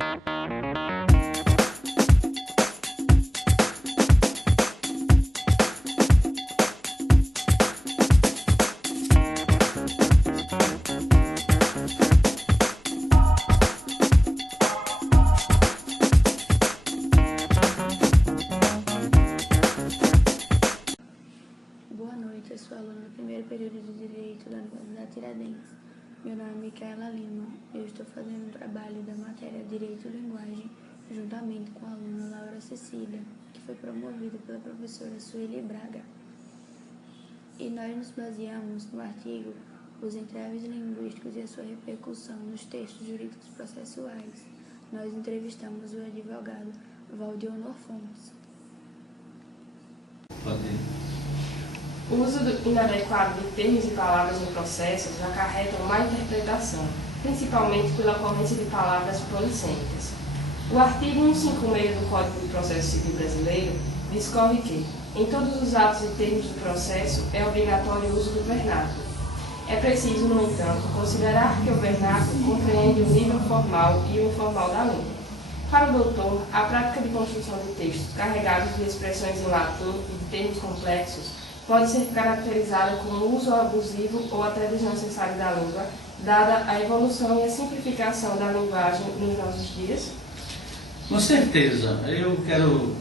Boa noite, eu sou aluna do primeiro período de Direito da Universidade Tiradentes. Meu nome é Micaela Lima. Eu estou fazendo um trabalho da matéria Direito e Linguagem, juntamente com a aluna Laura Cecília, que foi promovida pela professora Sueli Braga. E nós nos baseamos no artigo Os entraves linguísticos e a sua repercussão nos textos jurídicos processuais. Nós entrevistamos o advogado Valdionor Fontes. O uso inadequado de termos e palavras em processos acarreta má interpretação, principalmente pela ocorrência de palavras policêmicas. O artigo 156 do Código de Processo Civil Brasileiro discorre que, em todos os atos e termos do processo, é obrigatório o uso do vernáculo. É preciso, no entanto, considerar que o vernáculo compreende o nível formal e o informal da língua. Para o doutor, a prática de construção de textos carregados de expressões em latim e de termos complexos pode ser caracterizada como uso abusivo ou até desnecessário da língua, dada a evolução e a simplificação da linguagem nos nossos dias? Com certeza. Eu quero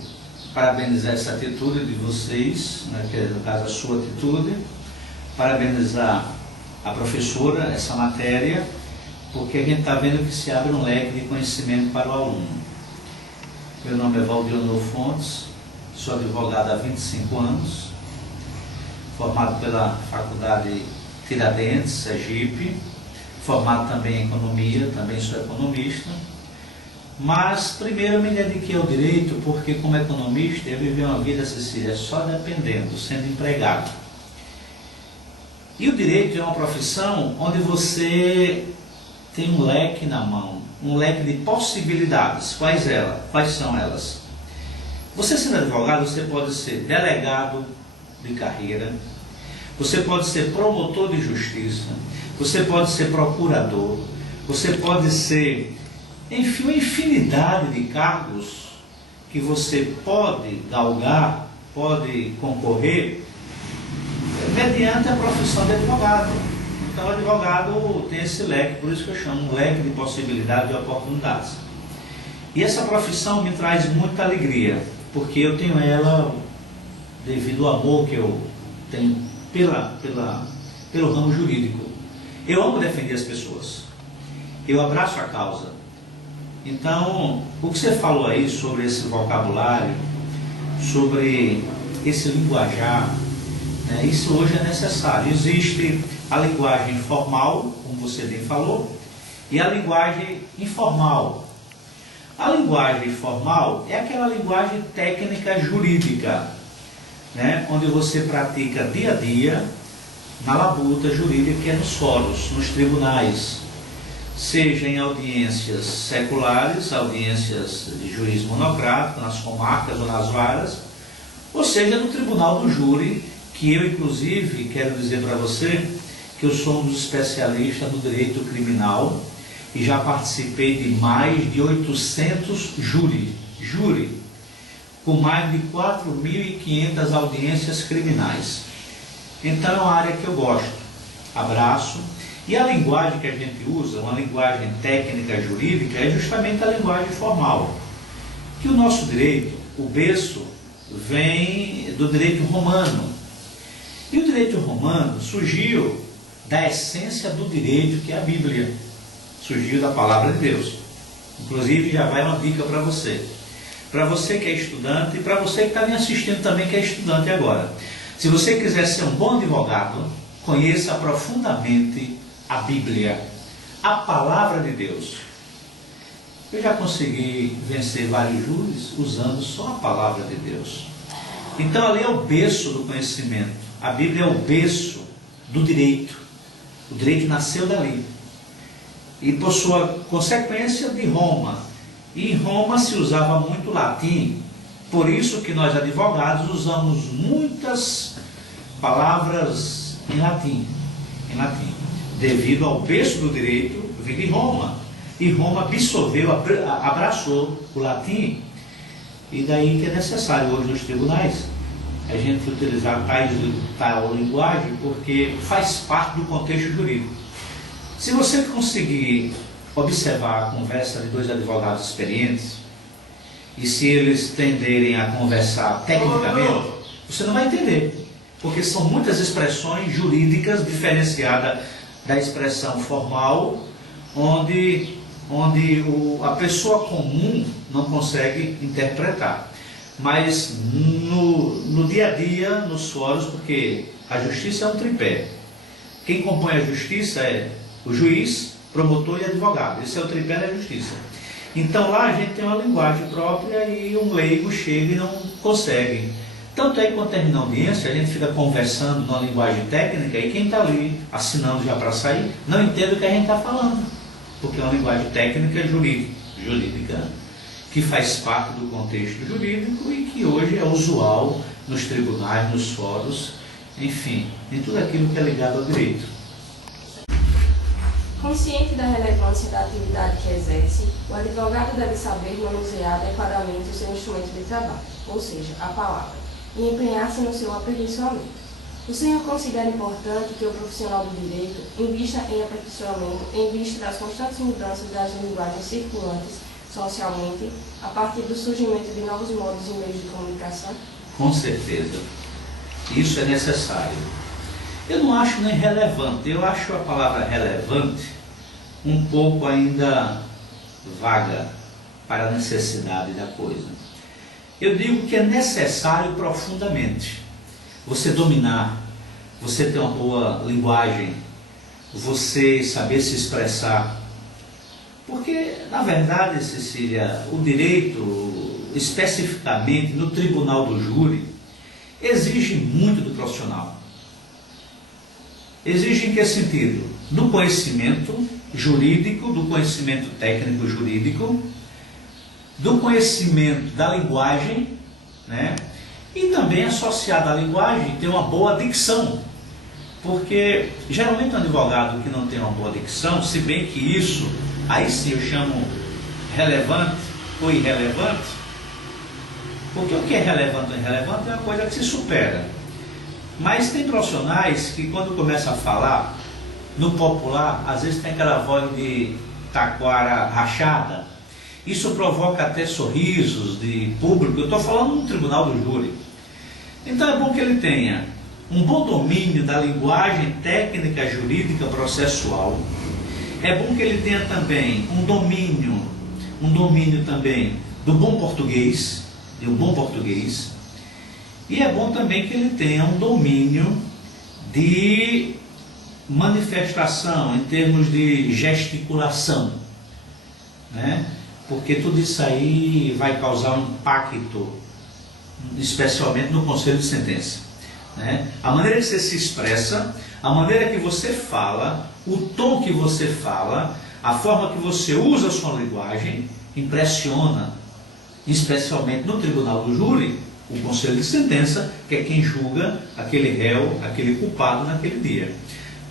parabenizar essa atitude de vocês, né, que é, no caso, a sua atitude, parabenizar a professora, essa matéria, porque a gente está vendo que se abre um leque de conhecimento para o aluno. Meu nome é Valdionor Fontes, sou advogado há 25 anos, formado pela Faculdade Tiradentes, Sergipe, formado também em Economia, também sou economista, mas primeiro eu me dediquei ao direito porque, como economista, eu vivi uma vida, Cecília, só dependendo, sendo empregado. E o direito é uma profissão onde você tem um leque na mão, um leque de possibilidades. Quais são elas? Você sendo advogado, você pode ser delegado de carreira, você pode ser promotor de justiça, você pode ser procurador, você pode ser, enfim, uma infinidade de cargos que você pode galgar, pode concorrer mediante a profissão de advogado. Então o advogado tem esse leque, por isso que eu chamo um leque de possibilidades e oportunidades. E essa profissão me traz muita alegria, porque eu tenho ela devido ao amor que eu tenho pelo ramo jurídico. Eu amo defender as pessoas, eu abraço a causa. Então, o que você falou aí sobre esse vocabulário, sobre esse linguajar, né, isso hoje é necessário. Existe a linguagem formal, como você bem falou, e a linguagem informal. A linguagem formal é aquela linguagem técnica jurídica, né, onde você pratica dia a dia na labuta jurídica, que é nos fóruns, nos tribunais, seja em audiências seculares, audiências de juiz monocrático, nas comarcas ou nas varas, ou seja no tribunal do júri, que eu inclusive quero dizer para você que eu sou um dos especialistas no direito criminal e já participei de mais de 800 júri, com mais de 4.500 audiências criminais. Então é uma área que eu gosto, abraço. E a linguagem que a gente usa, uma linguagem técnica jurídica, é justamente a linguagem formal. Que o nosso direito, o berço, vem do direito romano. E o direito romano surgiu da essência do direito, que é a Bíblia. Surgiu da palavra de Deus. Inclusive já vai uma dica para você. Para você que é estudante e para você que está me assistindo também que é estudante agora. Se você quiser ser um bom advogado, conheça profundamente a Bíblia, a palavra de Deus. Eu já consegui vencer vários júris usando só a palavra de Deus. Então ali é o berço do conhecimento. A Bíblia é o berço do direito. O direito nasceu dali. E por sua consequência de Roma. E em Roma se usava muito latim. Por isso que nós advogados usamos muitas palavras em latim. Devido ao berço do direito, vem de Roma. e Roma absorveu, abraçou o latim, e daí que é necessário hoje nos tribunais a gente utilizar tal linguagem, porque faz parte do contexto jurídico. Se você conseguir observar a conversa de dois advogados experientes, e se eles tenderem a conversar tecnicamente, você não vai entender, porque são muitas expressões jurídicas diferenciadas da expressão formal, onde a pessoa comum não consegue interpretar. Mas no dia a dia, nos fóruns, porque a justiça é um tripé. Quem compõe a justiça é o juiz, promotor e advogado. Esse é o tripé da justiça. Então lá a gente tem uma linguagem própria e um leigo chega e não consegue. Tanto é que quando termina a audiência, a gente fica conversando numa linguagem técnica e quem está ali assinando já para sair, não entende o que a gente está falando. Porque é uma linguagem técnica jurídica, que faz parte do contexto jurídico e que hoje é usual nos tribunais, nos fóruns, enfim, em tudo aquilo que é ligado ao direito. Consciente da relevância da atividade que exerce, o advogado deve saber manusear adequadamente o seu instrumento de trabalho, ou seja, a palavra, e empenhar-se no seu aperfeiçoamento. O senhor considera importante que o profissional do direito invista em aperfeiçoamento em vista das constantes mudanças das linguagens circulantes socialmente, a partir do surgimento de novos modos e meios de comunicação? Com certeza. Isso é necessário. Eu não acho nem relevante, eu acho a palavra relevante um pouco ainda vaga para a necessidade da coisa. Eu digo que é necessário profundamente você dominar, você ter uma boa linguagem, você saber se expressar. Porque, na verdade, Cecília, o direito, especificamente no tribunal do júri, exige muito do profissional. Exige em que sentido? Do conhecimento jurídico, do conhecimento técnico jurídico, do conhecimento da linguagem, né? E também associado à linguagem ter uma boa dicção. Porque geralmente um advogado que não tem uma boa dicção, se bem que isso, aí sim eu chamo relevante ou irrelevante, porque o que é relevante ou irrelevante é uma coisa que se supera. Mas tem profissionais que quando começam a falar, no popular, às vezes tem aquela voz de taquara rachada. Isso provoca até sorrisos de público. Eu estou falando no tribunal do júri. Então é bom que ele tenha um bom domínio da linguagem técnica jurídica processual. É bom que ele tenha também um domínio também do bom português, de um bom português. E é bom também que ele tenha um domínio de manifestação em termos de gesticulação, né? Porque tudo isso aí vai causar um impacto, especialmente no conselho de sentença, né? A maneira que você se expressa, a maneira que você fala, o tom que você fala, a forma que você usa a sua linguagem, impressiona, especialmente no tribunal do júri, o conselho de sentença, que é quem julga aquele réu, aquele culpado naquele dia.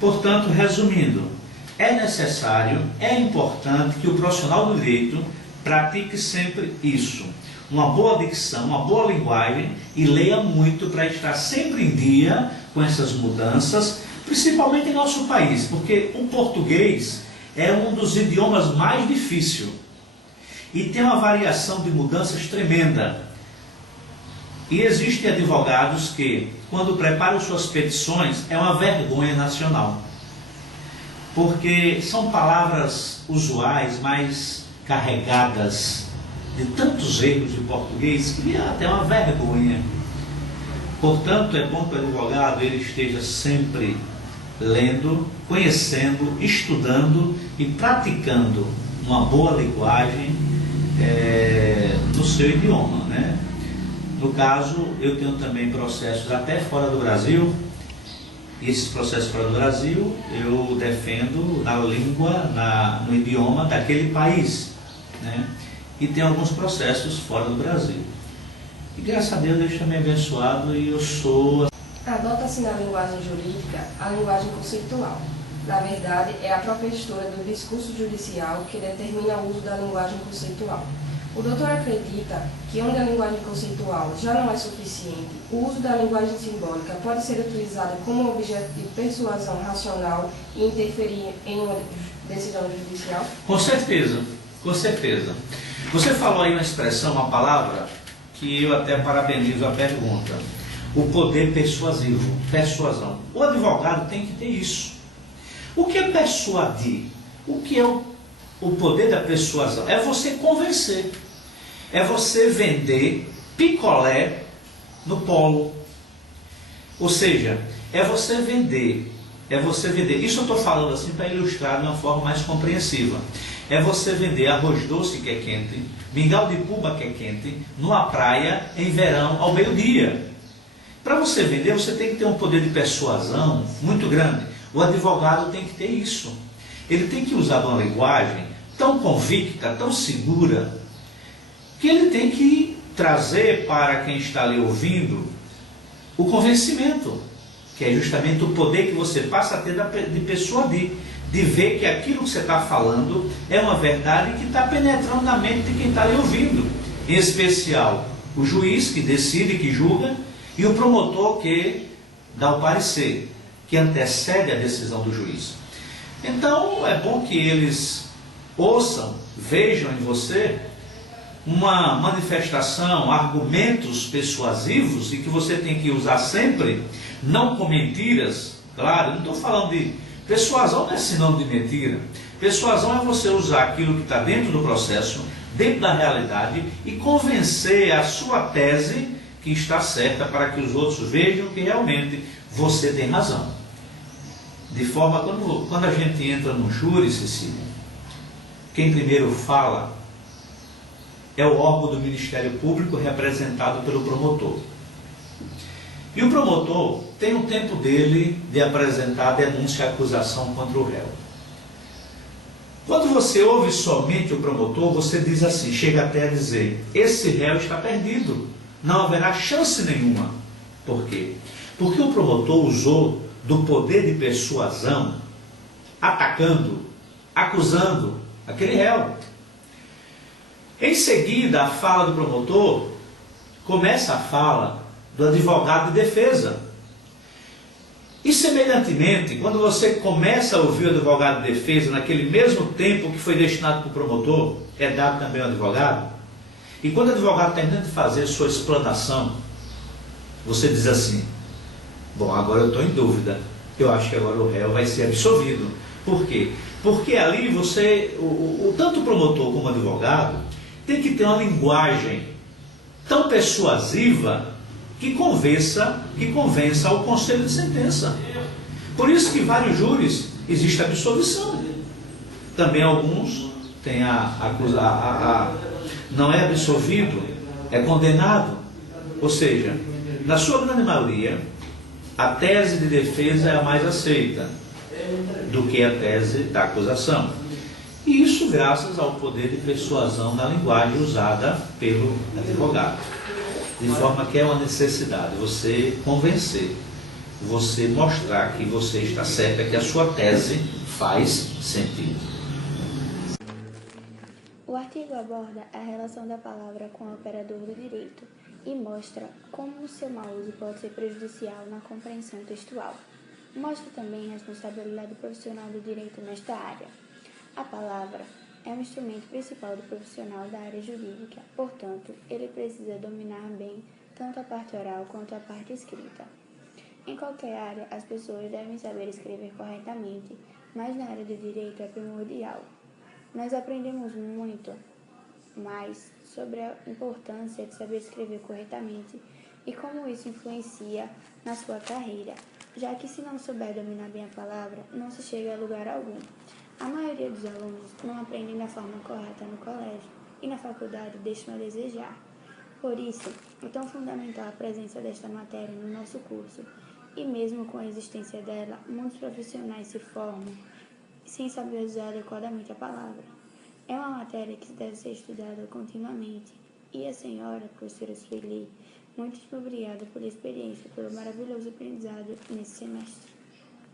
Portanto, resumindo, é necessário, é importante que o profissional do direito pratique sempre isso. Uma boa dicção, uma boa linguagem e leia muito para estar sempre em dia com essas mudanças, principalmente em nosso país, porque o português é um dos idiomas mais difíceis e tem uma variação de mudanças tremenda. E existem advogados que, quando preparam suas petições, é uma vergonha nacional. Porque são palavras usuais, mais carregadas de tantos erros de português, que é até uma vergonha. Portanto, é bom que o advogado ele esteja sempre lendo, conhecendo, estudando e praticando uma boa linguagem no seu idioma, né? No caso, eu tenho também processos até fora do Brasil, e esses processos fora do Brasil eu defendo na língua, no idioma daquele país, né? E tem alguns processos fora do Brasil. E graças a Deus Deus está me abençoado e eu sou... Adota-se na linguagem jurídica a linguagem conceitual. Na verdade, é a própria história do discurso judicial que determina o uso da linguagem conceitual. O doutor acredita que, onde a linguagem conceitual já não é suficiente, o uso da linguagem simbólica pode ser utilizado como objeto de persuasão racional e interferir em uma decisão judicial? Com certeza, com certeza. Você falou aí uma expressão, uma palavra, que eu até parabenizo a pergunta. O poder persuasivo, persuasão. O advogado tem que ter isso. O que é persuadir? O que é o poder da persuasão? É você convencer. É você vender picolé no polo. Ou seja, é você vender. É você vender. Isso eu estou falando assim para ilustrar de uma forma mais compreensiva. É você vender arroz doce que é quente, mingau de puba que é quente, numa praia em verão ao meio-dia. Para você vender, você tem que ter um poder de persuasão muito grande. O advogado tem que ter isso. Ele tem que usar uma linguagem tão convicta, tão segura, que ele tem que trazer para quem está ali ouvindo o convencimento, que é justamente o poder que você passa a ter de persuadir, de ver que aquilo que você está falando é uma verdade que está penetrando na mente de quem está ali ouvindo. Em especial, o juiz que decide, que julga, e o promotor que dá o parecer, que antecede a decisão do juiz. Então, é bom que eles ouçam, vejam em você uma manifestação, argumentos persuasivos, e que você tem que usar sempre, não com mentiras. Claro, não estou falando de... Persuasão não é sinônimo de mentira. Persuasão é você usar aquilo que está dentro do processo, dentro da realidade, e convencer a sua tese que está certa, para que os outros vejam que realmente você tem razão. De forma, quando a gente entra no júri, Cecília, quem primeiro fala é o órgão do Ministério Público representado pelo promotor. E o promotor tem o tempo dele de apresentar a denúncia e a acusação contra o réu. Quando você ouve somente o promotor, você diz assim, chega até a dizer, esse réu está perdido, não haverá chance nenhuma. Por quê? Porque o promotor usou do poder de persuasão, atacando, acusando aquele réu. Em seguida, a fala do promotor começa a fala do advogado de defesa. E semelhantemente, quando você começa a ouvir o advogado de defesa, naquele mesmo tempo que foi destinado para o promotor, é dado também ao advogado. E quando o advogado termina de fazer sua explanação, você diz assim, bom, agora eu estou em dúvida, eu acho que agora o réu vai ser absolvido. Por quê? Porque ali você, tanto o promotor como o advogado, tem que ter uma linguagem tão persuasiva que convença ao conselho de sentença. Por isso que vários júris existe a absolvição. Também alguns têm não é absolvido, é condenado. Ou seja, na sua grande maioria, a tese de defesa é a mais aceita do que a tese da acusação. E isso graças ao poder de persuasão na linguagem usada pelo advogado. De forma que é uma necessidade você convencer, você mostrar que você está certa, que a sua tese faz sentido. O artigo aborda a relação da palavra com o operador do direito e mostra como o seu mau uso pode ser prejudicial na compreensão textual. Mostra também a responsabilidade profissional do direito nesta área. A palavra é um instrumento principal do profissional da área jurídica, portanto, ele precisa dominar bem tanto a parte oral quanto a parte escrita. Em qualquer área, as pessoas devem saber escrever corretamente, mas na área do direito é primordial. Nós aprendemos muito mais sobre a importância de saber escrever corretamente e como isso influencia na sua carreira, já que se não souber dominar bem a palavra, não se chega a lugar algum. A maioria dos alunos não aprendem da forma correta no colégio e na faculdade deixam a desejar. Por isso, é tão fundamental a presença desta matéria no nosso curso, e mesmo com a existência dela, muitos profissionais se formam sem saber usar adequadamente a palavra. É uma matéria que deve ser estudada continuamente. E a senhora, professora Sueli, muito obrigada pela experiência, pelo maravilhoso aprendizado nesse semestre.